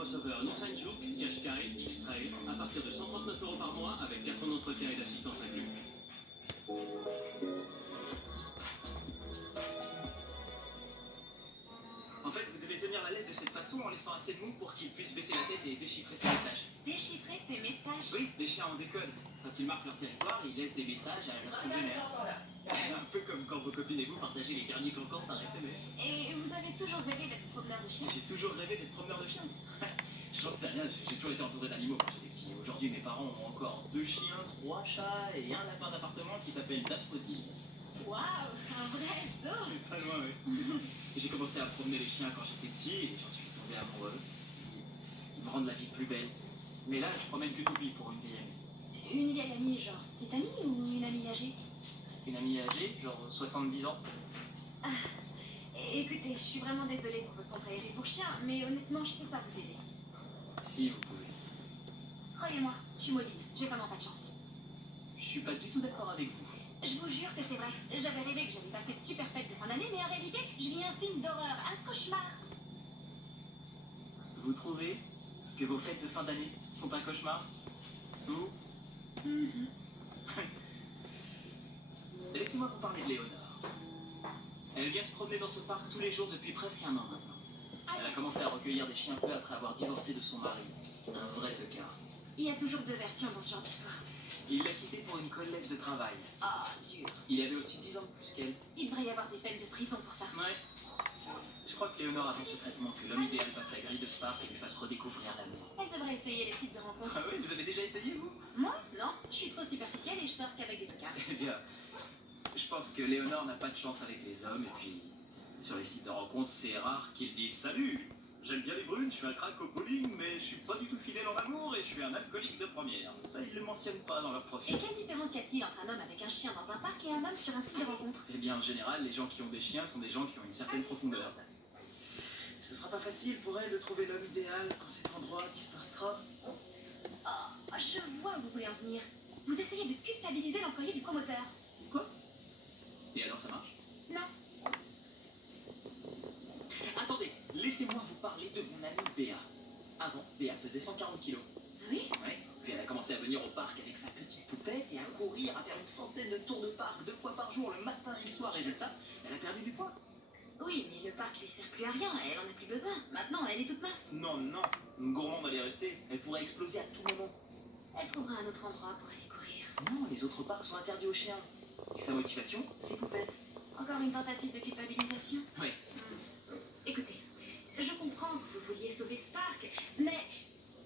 crossover Nissan Juke, Qashqai, X-Trail, à partir de 139 € par mois avec 4 ans d'entretien et d'assistance inclus. En fait, vous devez tenir la lettre de cette façon en laissant assez de mou pour qu'il puisse baisser la tête et déchiffrer ses messages. Déchiffrer ces messages? Oui, les chiens ont des codes. Quand ils marquent leur territoire, ils laissent des messages à leurs congénères. Un peu comme quand vos copines et vous partagez les derniers cancans par SMS. Et vous avez toujours rêvé d'être promeneur de chiens? J'ai toujours rêvé d'être promeneur de chiens. J'en sais rien, j'ai toujours été entouré d'animaux quand j'étais petit. Aujourd'hui, mes parents ont encore 2 chiens, 3 chats et un lapin d'appartement qui s'appelle Daffodil. Waouh, un vrai zoo! Pas loin, oui. J'ai commencé à promener les chiens quand j'étais petit et j'en suis tombé amoureux. Ils me rendent la vie plus belle. Mais là, je promène que Toupie pour une vieille amie. Une vieille amie, genre petite amie ou une amie âgée? Une amie âgée, genre 70 ans. Écoutez, je suis vraiment désolée pour votre centre aéré pour chiens, mais honnêtement, je peux pas vous aider. Si, vous pouvez. Croyez-moi, je suis maudite, j'ai vraiment pas de chance. Je suis pas du tout d'accord avec vous. Je vous jure que c'est vrai. J'avais rêvé que j'allais passer de super fêtes de fin d'année, mais en réalité, je vis un film d'horreur, un cauchemar. Vous trouvez que vos fêtes de fin d'année sont un cauchemar? Vous? Laissez-moi vous parler de Léonore. Elle vient se promener dans ce parc tous les jours depuis presque un an maintenant. Elle a commencé à recueillir des chiens peu après avoir divorcé de son mari. Un vrai tocard. Il y a toujours deux versions dans ce genre d'histoire. Il l'a quitté pour une collègue de travail. Ah, dur. Il avait aussi 10 ans de plus qu'elle. Il devrait y avoir des peines de prison pour ça. Ouais. Je crois que Léonore attend secrètement que l'homme idéal passe la grille de Spark et lui fasse redécouvrir l'amour. Elle devrait essayer les sites de rencontres. Ah oui, vous avez déjà essayé, vous? Moi? Non, je suis trop superficielle et je sors qu'avec des tocards. Eh bien, je pense que Léonore n'a pas de chance avec les hommes, et puis sur les sites de rencontres, c'est rare qu'ils disent salut, j'aime bien les brunes, je suis un crack au bowling, mais je suis pas du tout fidèle en amour et je suis un alcoolique de première. Ça, ils le mentionnent pas dans leur Et profil. quelle différence y a-t-il entre un homme avec un chien dans un parc et un homme sur un site de rencontre? Eh bien, en général, les gens qui ont des chiens sont des gens qui ont une certaine profondeur. Ce sera pas facile pour elle de trouver l'homme idéal quand cet endroit disparaîtra. Oh, je vois où vous voulez en venir. Vous essayez de culpabiliser l'employé du promoteur. Quoi? Et alors ça marche? Non. Attendez, laissez-moi vous parler de mon amie Béa. Avant, Béa pesait 140 kilos. Oui? Ouais, puis elle a commencé à venir au parc avec sa petite poupette et à courir, à faire une centaine de tours de parc 2 fois par jour, le matin et le soir. Résultat, elle a perdu du poids. Oui, mais le parc lui sert plus à rien, elle en a plus besoin. Maintenant, elle est toute mince. Non, non, une gourmande allait rester. Elle pourrait exploser à tout moment. Elle trouvera un autre endroit pour aller courir. Non, les autres parcs sont interdits aux chiens. Et sa motivation, c'est poupette. Encore une tentative de culpabilisation? Oui. Écoutez, je comprends que vous vouliez sauver Spark, mais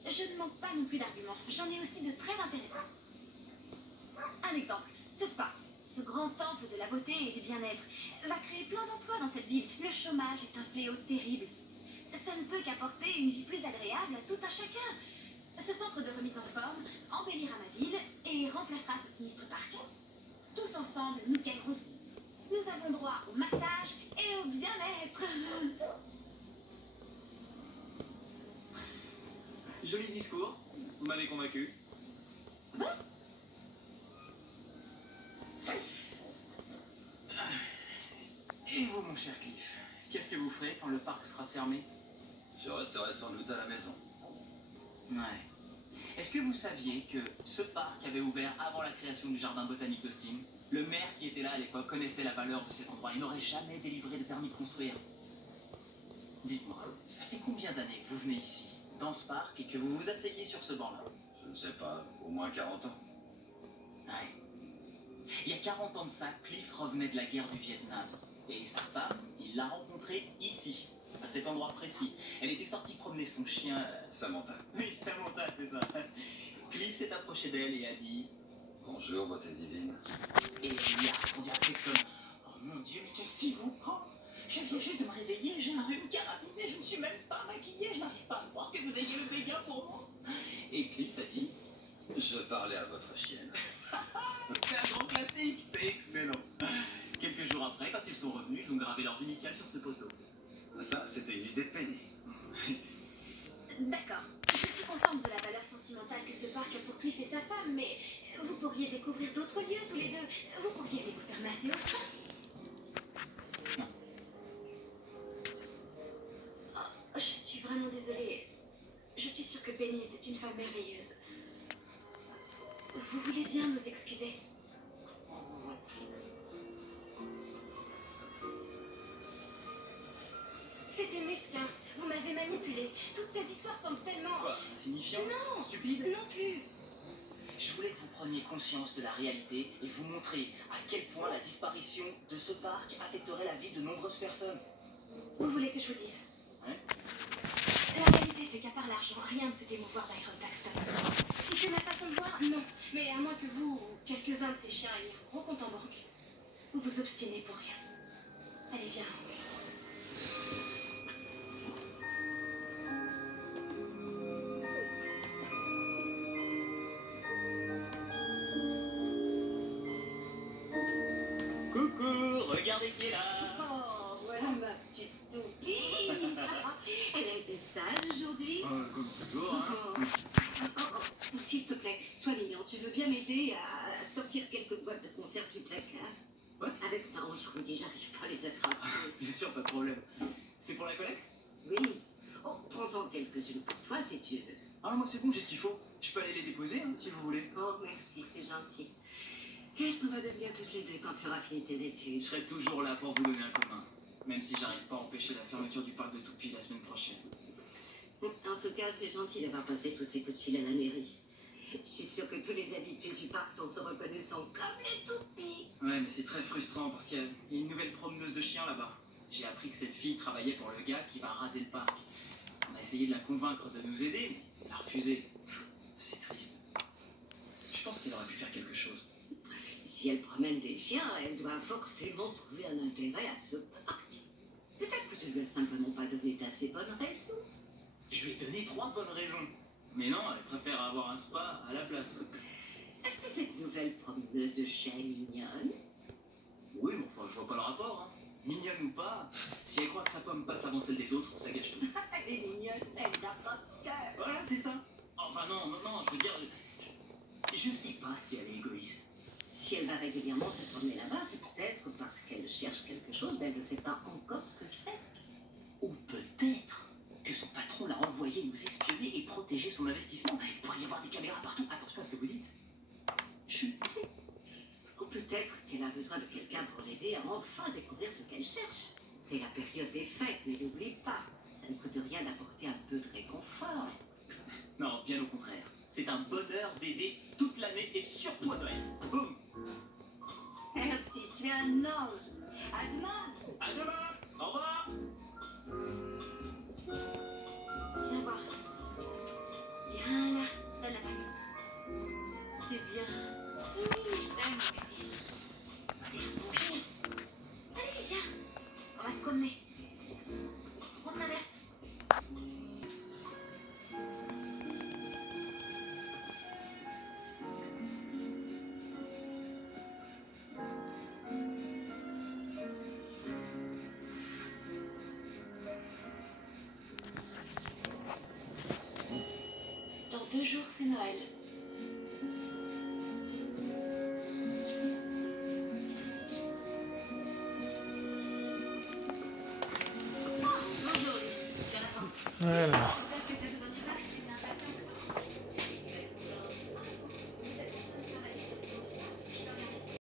je ne manque pas non plus d'arguments. J'en ai aussi de très intéressants. Un exemple, ce spa, ce grand temple de la beauté et du bien-être, va créer plein d'emplois dans cette ville. Le chômage est un fléau terrible. Ça ne peut qu'apporter une vie plus agréable à tout un chacun. Ce centre de remise en forme embellira ma ville et remplacera ce sinistre parc. Tous ensemble, nous gagnerons. Nous avons droit au massage et au bien-être. Joli discours, vous m'avez convaincu. Bon, Et vous, mon cher Cliff, qu'est-ce que vous ferez quand le parc sera fermé? Je resterai sans doute à la maison. Ouais. Est-ce que vous saviez que ce parc avait ouvert avant la création du jardin botanique d'Austin? Le maire qui était là à l'époque connaissait la valeur de cet endroit. Il n'aurait jamais délivré de permis de construire. Dites-moi, ça fait combien d'années que vous venez ici, dans ce parc, et que vous vous asseyez sur ce banc-là? Je ne sais pas, au moins 40 ans. Ouais. Il y a 40 ans de ça, Cliff revenait de la guerre du Vietnam. Et sa femme, il l'a rencontrée ici, à cet endroit précis. Elle était sortie promener son chien. Samantha. Oui, Samantha, c'est ça. Cliff s'est approché d'elle et a dit... Bonjour, beauté divine. Et elle lui a répondu avec comme... Oh mon Dieu, mais qu'est-ce qui vous prend? Je viens juste de me réveiller, j'ai un rhume carabiné, je ne suis même pas maquillée, je n'arrive pas à croire que vous ayez le béguin pour moi. Et Cliff a dit... Je parlais à votre chienne. C'est un grand classique, c'est excellent. Quelques jours après, quand ils sont revenus, ils ont gravé leurs initiales sur ce poteau. Ça, c'était une idée peinée. d'accord. Je suis consciente de la valeur sentimentale que ce parc a pour Cliff et sa femme, mais vous pourriez découvrir d'autres lieux tous les deux. Vous pourriez aller vous faire masser au spa. Non. Oh, je suis vraiment désolée. que Penny était une femme merveilleuse. Vous voulez bien nous excuser? C'était mesquin. Vous m'avez manipulé. Toutes ces histoires semblent tellement... Quoi? Insignifiant? Non. Stupide? Non plus. Je voulais que vous preniez conscience de la réalité et vous montrer à quel point la disparition de ce parc affecterait la vie de nombreuses personnes. Vous voulez que je vous dise? Ouais. La réalité, c'est qu'à part l'argent, rien ne peut émouvoir Byron Paxton. Si c'est ma façon de voir, non. Mais à moins que vous ou quelques-uns de ces chiens aient un gros compte en banque, vous vous obstinez pour rien. Allez, viens. Coucou, regardez qui est là. Oh, voilà ma petite toupie. Elle a été sage aujourd'hui. Comme toujours, hein. Oh, s'il te plaît, sois mignon. Tu veux bien m'aider à sortir quelques boîtes de conserve du placard? Ouais. Avec ma hanche roudie, j'arrive pas à les attraper. Bien sûr, pas de problème. C'est pour la collecte? Oui. Oh, prends-en quelques-unes pour toi si tu veux. Ah, moi c'est bon, j'ai ce qu'il faut. Je peux aller les déposer, hein, si vous voulez. Oh, merci, c'est gentil. Qu'est-ce qu'on va devenir toutes les deux quand tu auras fini tes Je études? serai toujours là pour vous donner un commun. Même si j'arrive pas à empêcher la fermeture du parc de Toupie la semaine prochaine. En tout cas, c'est gentil d'avoir passé tous ces coups de fil à la mairie. Je suis sûre que tous les habitués du parc t'en sont reconnaissants comme les toupies. Ouais, mais c'est très frustrant parce qu'il y a une nouvelle promeneuse de chiens là-bas. J'ai appris que cette fille travaillait pour le gars qui va raser le parc. On a essayé de la convaincre de nous aider, mais elle a refusé. C'est triste. Je pense qu'elle aurait pu faire quelque chose. Si elle promène des chiens, elle doit forcément trouver un intérêt à ce parc. Peut-être que tu lui as simplement pas donné d'assez bonnes raisons. Je lui ai donné 3 bonnes raisons. Mais non, elle préfère avoir un spa à la place. Est-ce que cette nouvelle promeneuse de chiens est mignonne? Oui, mais enfin, je vois pas le rapport, hein. Mignonne ou pas, si elle croit que sa pomme passe avant celle des autres, ça gâche tout. Elle est mignonne, elle n'a pas de cœur. Voilà, c'est ça. Enfin, non, je veux dire, je sais pas si elle est égoïste. Si elle va régulièrement se promener là-bas, c'est peut-être parce qu'elle cherche quelque chose, mais elle ne sait pas encore ce que c'est. Ou peut-être que son patron l'a envoyé nous espionner et protéger son investissement. Il pourrait y avoir des caméras partout. Attention à ce que vous dites. Chut. Ou peut-être qu'elle a besoin de quelqu'un pour l'aider à enfin découvrir ce qu'elle cherche. C'est la période des fêtes, mais n'oublie pas, ça ne coûte rien d'apporter un peu de réconfort. Non, bien au contraire. C'est un bonheur d'aider toute l'année et surtout à Noël. Boum. Merci, tu es un ange. À demain. À demain. Au revoir. Viens voir. Viens là, donne la patte. C'est bien. Oui, je t'aime aussi. T'es un bon chien. Allez, viens. On va se promener. On traverse. Dans 2 jours, c'est Noël. Oh, bonjour, Luce. Tu as la force. Voilà.